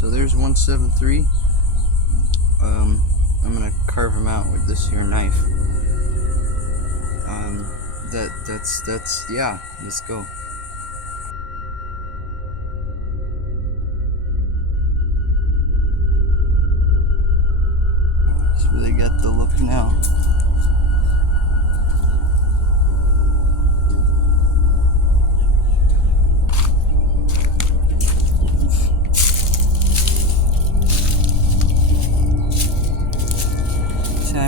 So there's 173. I'm gonna carve him out with this here knife. That's yeah. Let's go. Just really got the look now.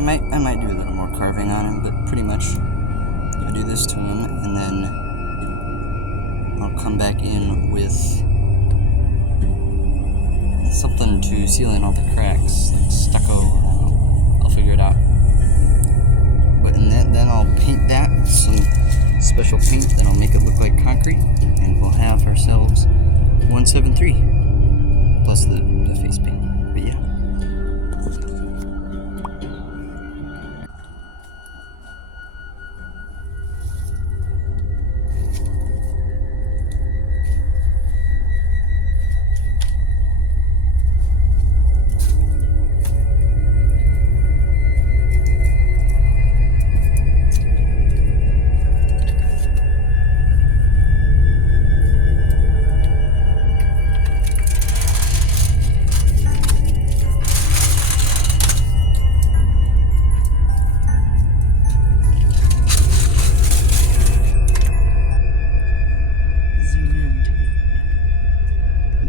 I might do a little more carving on him, but pretty much I do this to him, and then I'll come back in with something to seal in all the cracks, like stucco, or I don't know. I'll figure it out. But then I'll paint that with some special paint that'll make it look like concrete, and we'll have ourselves 173 plus the face paint. But yeah.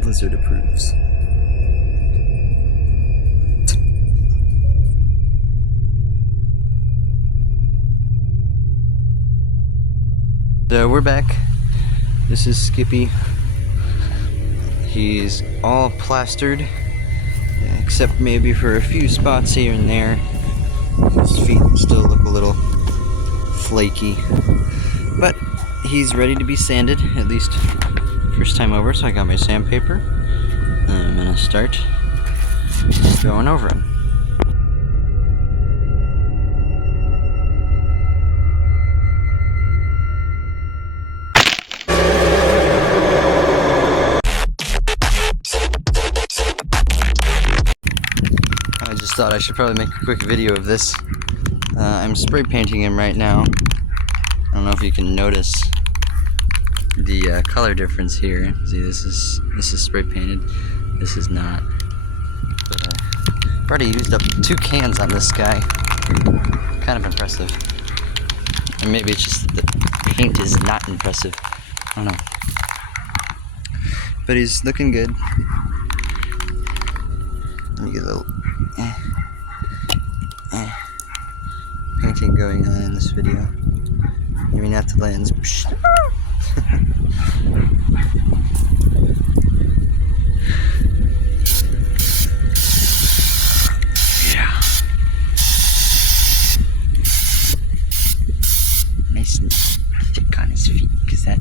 Blizzard approves. So we're back. This is Skippy. He's all plastered, except maybe for a few spots here and there. His feet still look a little flaky, but he's ready to be sanded, at least first time over. So I got my sandpaper, and I'm gonna start going over him. I just thought I should probably make a quick video of this. I'm spray painting him right now. I don't know if you can notice the color difference here. See, this is spray painted, this is not. But I've already used up 2 cans on this guy. Kind of impressive. Or maybe it's just the paint is not impressive. I don't know. But he's looking good. Let me get a little painting going on in this video. Maybe not the lens. Yeah. Nice and thick on his feet, because that.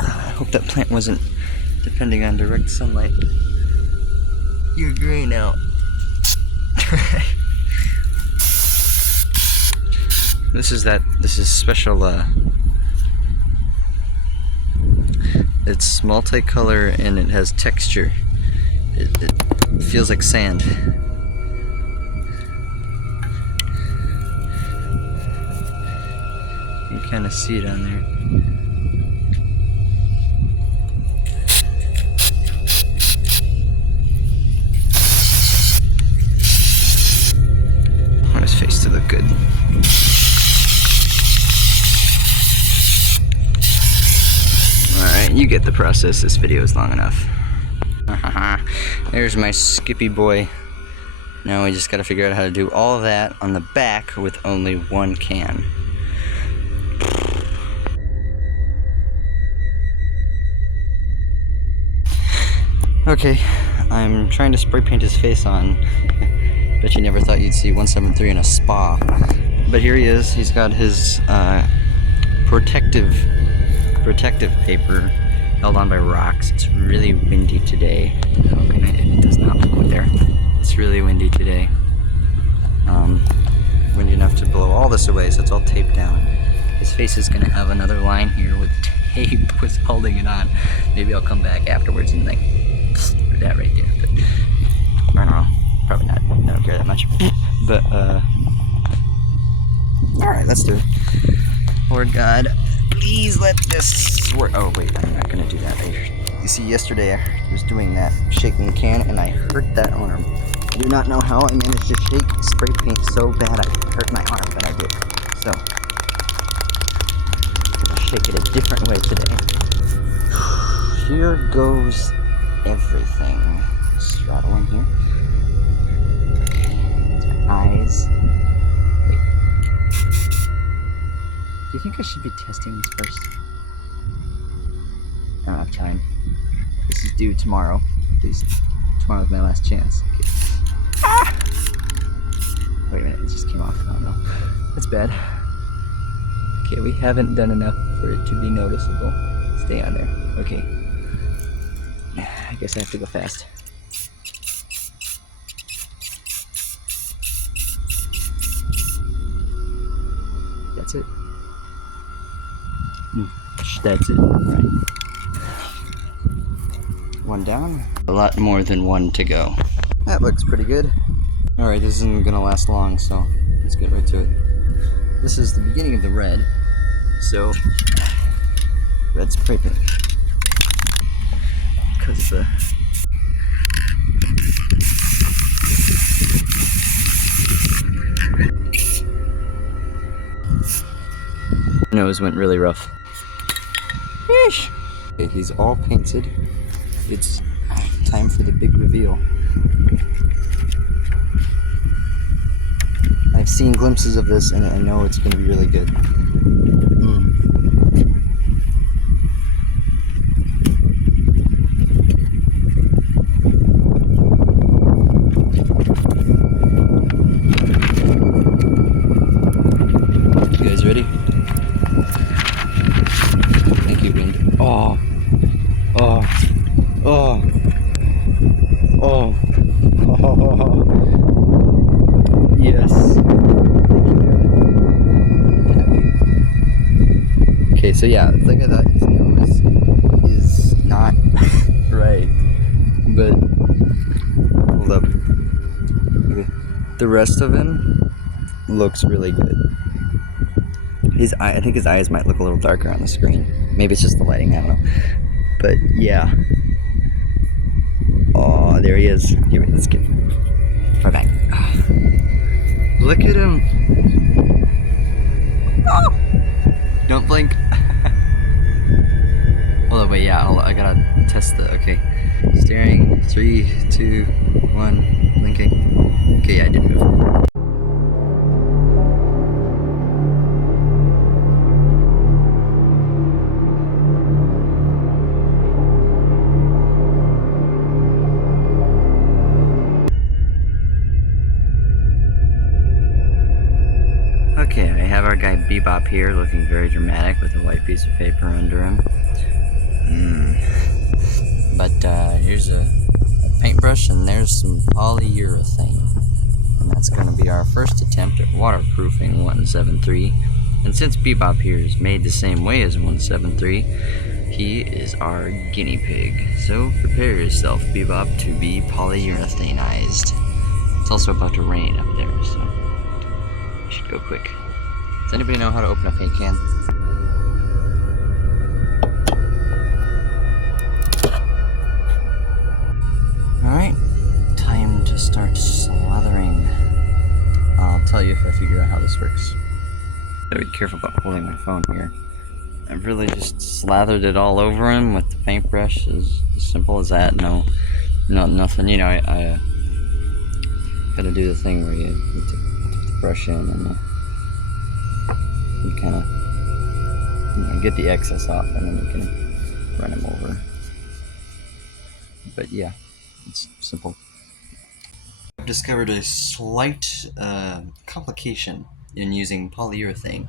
I hope that plant wasn't depending on direct sunlight. You're gray now. This is special, it's multicolor and it has texture. It feels like sand. You can kind of see it on there. Face to look good. Alright, you get the process. This video is long enough. There's my Skippy boy. Now we just gotta figure out how to do all of that on the back with only 1 can. Okay, I'm trying to spray paint his face on. Bet you never thought you'd see 173 in a spa. But here he is. He's got his protective paper held on by rocks. It's really windy today. It does not look there. It's really windy today. windy enough to blow all this away, so it's all taped down. His face is gonna have another line here with tape was holding it on. Maybe I'll come back afterwards and like that right there. But I don't know. Probably not. I don't care that much. But alright, let's do it. Lord God, please let this work. Oh wait, I'm not gonna do that. You see, yesterday I was doing that, shaking the can, and I hurt that arm. I do not know how I managed to shake spray paint so bad I hurt my arm, but I did. So, I'll shake it a different way today. Here goes everything. Straddle in here. Okay, it's my eyes. Wait. Do you think I should be testing this first? I don't have time. This is due tomorrow. Please. Tomorrow's my last chance. Okay. Ah! Wait a minute, it just came off. Oh no. That's bad. Okay, we haven't done enough for it to be noticeable. Stay on there. Okay. I guess I have to go fast. That's it. That's it. Right. One down. A lot more than one to go. That looks pretty good. Alright, this isn't gonna last long, so let's get right to it. This is the beginning of the red. So, red spray paint. Because nose went really rough. Yeesh. Okay, he's all painted. It's time for the big reveal. I've seen glimpses of this and I know it's going to be really good. You guys ready? Thank you, wind. Oh. Oh. Oh. Oh. Oh. Yes. Okay, so yeah, like I thought, his nose is not right, but hold up. Okay. The rest of him looks really good. His eye, I think his eyes might look a little darker on the screen. Maybe it's just the lighting, I don't know. But yeah. Oh, there he is. Here, let's get far back. Look at him. Oh. Don't blink. Hold on, wait, yeah, I gotta test the, okay. Steering, 3, 2, 1, blinking. Okay, yeah, I did move. Okay, I have our guy G.H.B.P here looking very dramatic with a white piece of paper under him. But here's a paintbrush and there's some polyurethane. And that's going to be our first attempt at waterproofing 173. And since G.H.B.P here is made the same way as 173, he is our guinea pig. So prepare yourself, G.H.B.P, to be polyurethanized. It's also about to rain up there, so we should go quick. Does anybody know how to open a paint can? Alright, time to start slathering. I'll tell you if I figure out how this works. Gotta be careful about holding my phone here. I've really just slathered it all over him with the paintbrush. As simple as that. No, nothing. You know, I gotta do the thing where you take the brush in and you kind of get the excess off, and then you can run him over. But yeah, it's simple. I've discovered a slight complication in using polyurethane.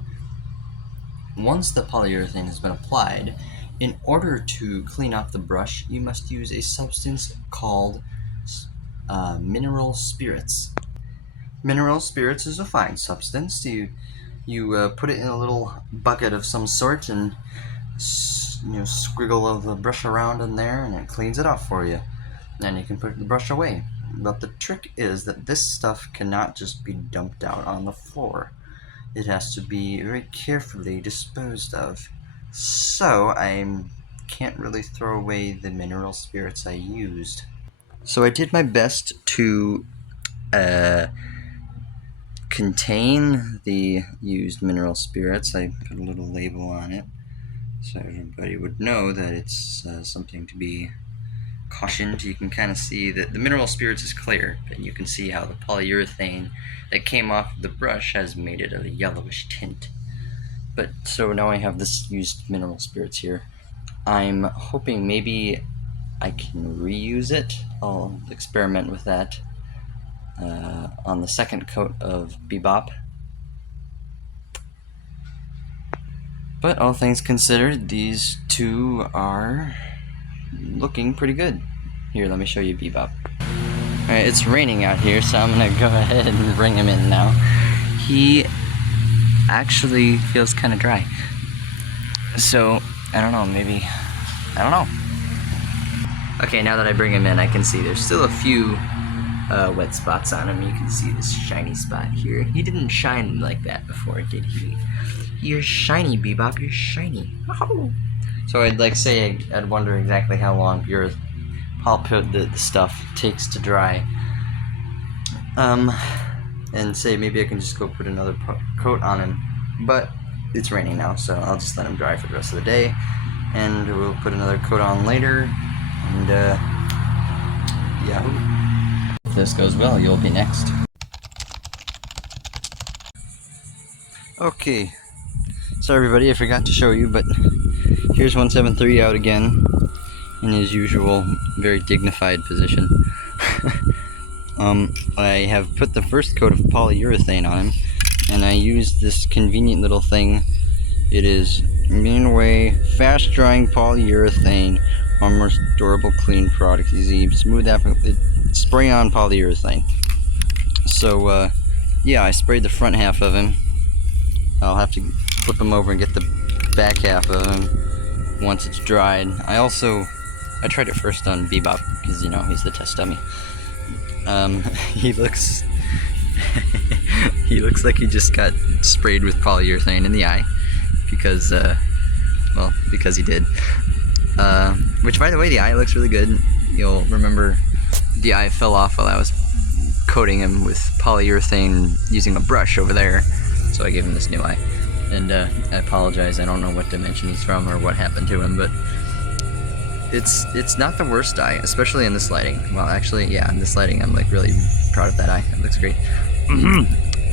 Once the polyurethane has been applied, in order to clean off the brush, you must use a substance called mineral spirits. Mineral spirits is a fine substance. You put it in a little bucket of some sort and squiggle the brush around in there, and it cleans it off for you. Then you can put the brush away. But the trick is that this stuff cannot just be dumped out on the floor. It has to be very carefully disposed of. So I can't really throw away the mineral spirits I used. So I did my best to contain the used mineral spirits. I put a little label on it so everybody would know that it's something to be cautioned. You can kind of see that the mineral spirits is clear, and you can see how the polyurethane that came off the brush has made it a yellowish tint. But so now I have this used mineral spirits here. I'm hoping maybe I can reuse it. I'll experiment with that on the second coat of G.H.B.P. But all things considered, these two are looking pretty good. Here, let me show you G.H.B.P. Alright, it's raining out here, so I'm gonna go ahead and bring him in now. He actually feels kind of dry. So, I don't know, maybe, I don't know. Okay, now that I bring him in, I can see there's still a few wet spots on him. You can see this shiny spot here. He didn't shine like that before, did he? You're shiny, G.H.B.P, you're shiny. Oh. So I'd I'd wonder exactly how long the stuff takes to dry. And say maybe I can just go put another coat on him. But it's raining now, so I'll just let him dry for the rest of the day. And we'll put another coat on later. And yeah. If this goes well, you'll be next. Okay. Sorry everybody, I forgot to show you, but here's 173 out again in his usual very dignified position. I have put the first coat of polyurethane on him, and I used this convenient little thing. It is Minway fast drying polyurethane, our most durable clean product, easy smooth spray on polyurethane. So yeah, I sprayed the front half of him. I'll have to flip him over and get the back half of him once it's dried. I tried it first on G.H.B.P because, you know, he's the test dummy. He looks he looks like he just got sprayed with polyurethane in the eye because because he did. Which, by the way, the eye looks really good. You'll remember the eye fell off while I was coating him with polyurethane using a brush over there. So I gave him this new eye, and I apologize. I don't know what dimension he's from or what happened to him, but it's not the worst eye, especially in this lighting. Well, actually, yeah, in this lighting, I'm like really proud of that eye. It looks great.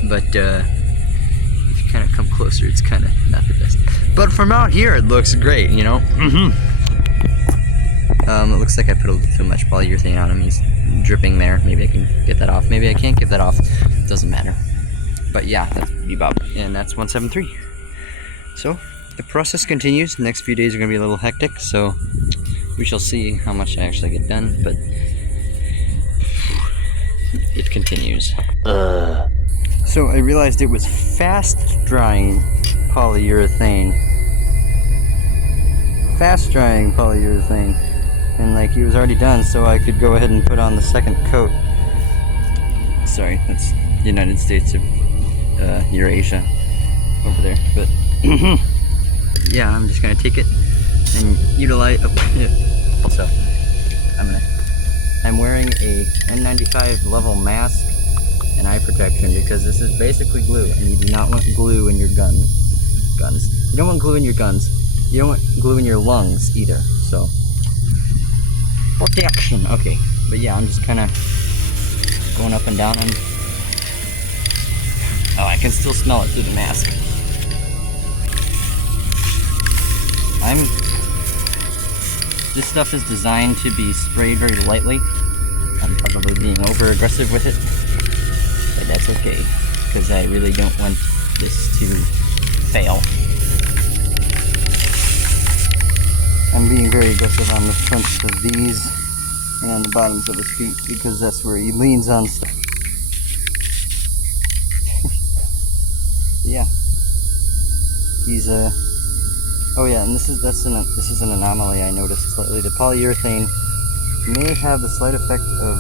But if you kind of come closer, it's kind of not the best. But from out here, it looks great, you know. It looks like I put a little too much polyurethane on him. He's dripping there. Maybe I can get that off. Maybe I can't get that off. It doesn't matter. But yeah, that's G.H.B.P, and that's 173. So, the process continues. The next few days are going to be a little hectic, so we shall see how much I actually get done, but it continues. So I realized it was fast drying polyurethane. Fast drying polyurethane. And like he was already done, so I could go ahead and put on the second coat. Sorry, that's United States of Eurasia over there, but yeah, I'm just gonna take it and utilize. Also, I'm wearing a N95 level mask and eye protection because this is basically glue, and you do not want glue in your guns. You don't want glue in your guns. You don't want glue in your lungs either. So protection. Okay, but yeah, I'm just kind of going up and down on. Oh, I can still smell it through the mask. This stuff is designed to be sprayed very lightly. I'm probably being over aggressive with it, but that's okay, because I really don't want this to fail. I'm being very aggressive on the fronts of these and on the bottoms of his feet, because that's where he leans on stuff. He's oh yeah, and this is an anomaly I noticed slightly. The polyurethane may have the slight effect of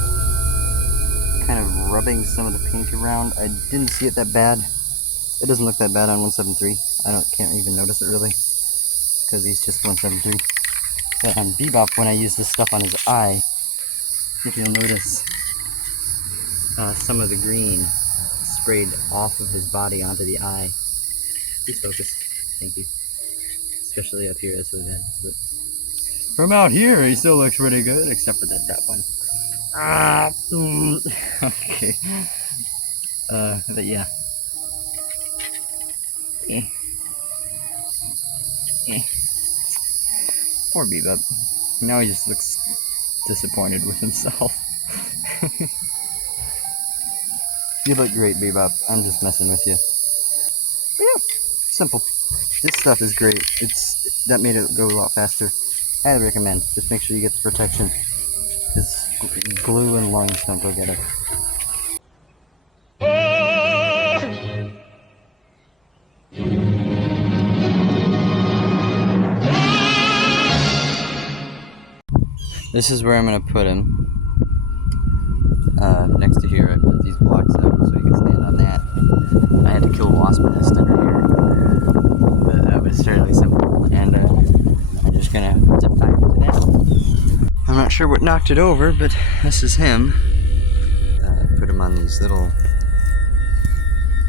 kind of rubbing some of the paint around. I didn't see it that bad. It doesn't look that bad on 173. Can't even notice it really, because he's just 173. But on Bebop, when I use this stuff on his eye, if you'll notice, some of the green sprayed off of his body onto the eye. Please focus. Thank you. Especially up here, that's really bad. But from out here, he still looks pretty good, except for that top one. Okay. But yeah. Eh. Eh. Poor Bebop. Now he just looks disappointed with himself. You look great, Bebop. I'm just messing with you. But yeah, simple. This stuff is great. That made it go a lot faster. Highly recommend. Just make sure you get the protection, because glue and lungs don't go get it. This is where I'm gonna put him. Next to here, I put these blocks out so he can stand on that. I had to kill a wasp nest under here, but that was fairly simple, and I'm just gonna zip tie him to that. I'm not sure what knocked it over, but this is him. Put him on these little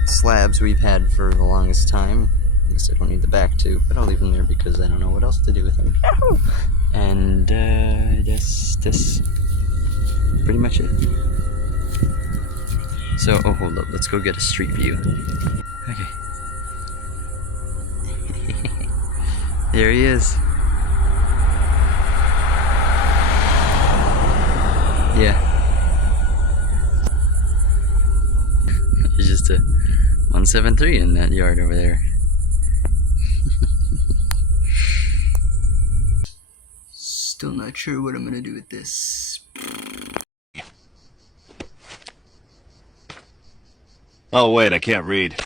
slabs we've had for the longest time. I guess I don't need the back too, but I'll leave him there because I don't know what else to do with him. And that's pretty much it. So, oh, hold up, let's go get a street view. Okay. There he is. Yeah. There's just a 173 in that yard over there. Still not sure what I'm gonna do with this. Oh wait, I can't read.